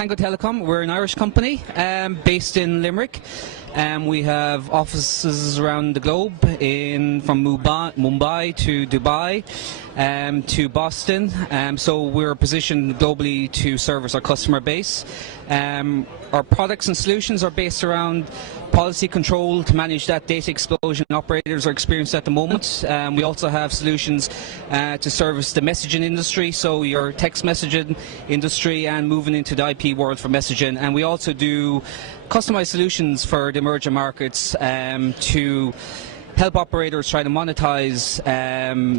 Tango Telecom. We're an Irish company based in Limerick. We have offices around the globe, from Mumbai to Dubai to Boston. So we're positioned globally to service our customer base. Our products and solutions are based around policy control to manage that data explosion operators are experiencing at the moment. We also have solutions to service the messaging industry, so your text messaging industry, and moving into the IP world for messaging. And we also do customized solutions for the emerging markets to help operators try to monetize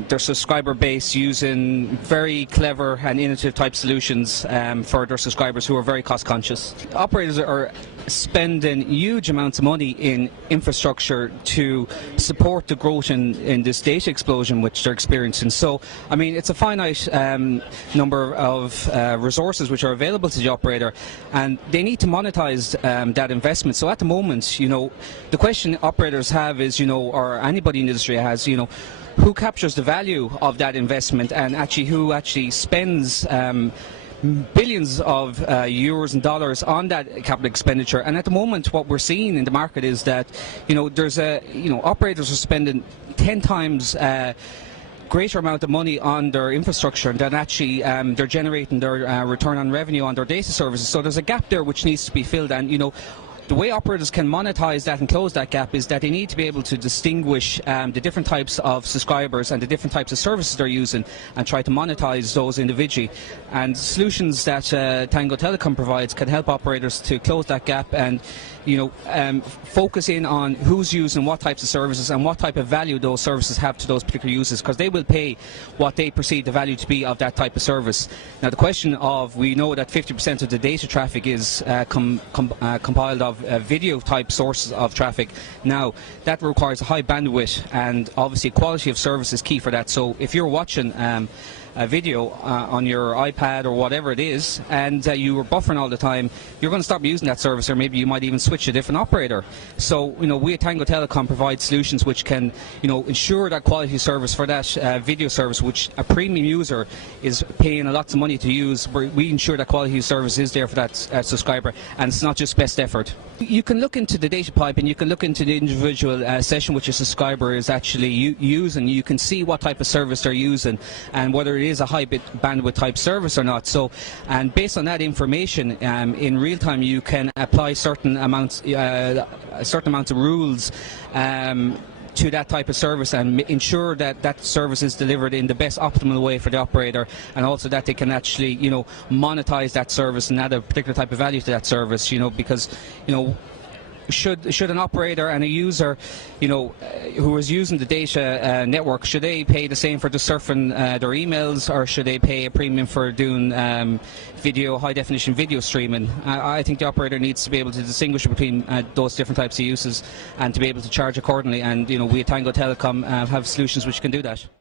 their subscriber base using very clever and innovative type solutions for their subscribers who are very cost conscious. Operators are spending huge amounts of money in infrastructure to support the growth in this data explosion which they're experiencing. So, I mean, it's a finite number of resources which are available to the operator, and they need to monetize that investment. So at the moment, the question operators have is, or anybody in the industry has, who captures the value of that investment, and who actually spends billions of euros and dollars on that capital expenditure. And at the moment, what we're seeing in the market is that there's operators are spending 10 times greater amount of money on their infrastructure than actually they're generating their return on revenue on their data services. So there's a gap there which needs to be filled, and the way operators can monetize that and close that gap is that they need to be able to distinguish the different types of subscribers and the different types of services they're using, and try to monetize those individually. And solutions that Tango Telecom provides can help operators to close that gap and focus in on who's using what types of services and what type of value those services have to those particular users, because they will pay what they perceive the value to be of that type of service. Now, the question of, we know that 50% of the data traffic is compiled of video type sources of traffic. Now, that requires a high bandwidth, and obviously quality of service is key for that. So if you're watching a video on your iPad or whatever it is, and you are buffering all the time, you're going to stop using that service, or maybe you might even switch to a different operator. So we at Tango Telecom provide solutions which can ensure that quality service for that video service, which a premium user is paying a lot of money to use. We ensure that quality service is there for that subscriber, and it's not just best effort. You can look into the data pipe, and you can look into the individual session which a subscriber is actually using. You can see what type of service they're using and whether it is a high bandwidth type service or not. So, and based on that information, in real time, you can apply certain amounts of rules to that type of service, and ensure that that service is delivered in the best optimal way for the operator, and also that they can actually monetize that service and add a particular type of value to that service. Because should an operator and a user who is using the data network, should they pay the same for just surfing their emails, or should they pay a premium for doing high definition video streaming? I think the operator needs to be able to distinguish between those different types of uses, and to be able to charge accordingly, and we at Tango Telecom have solutions which can do that.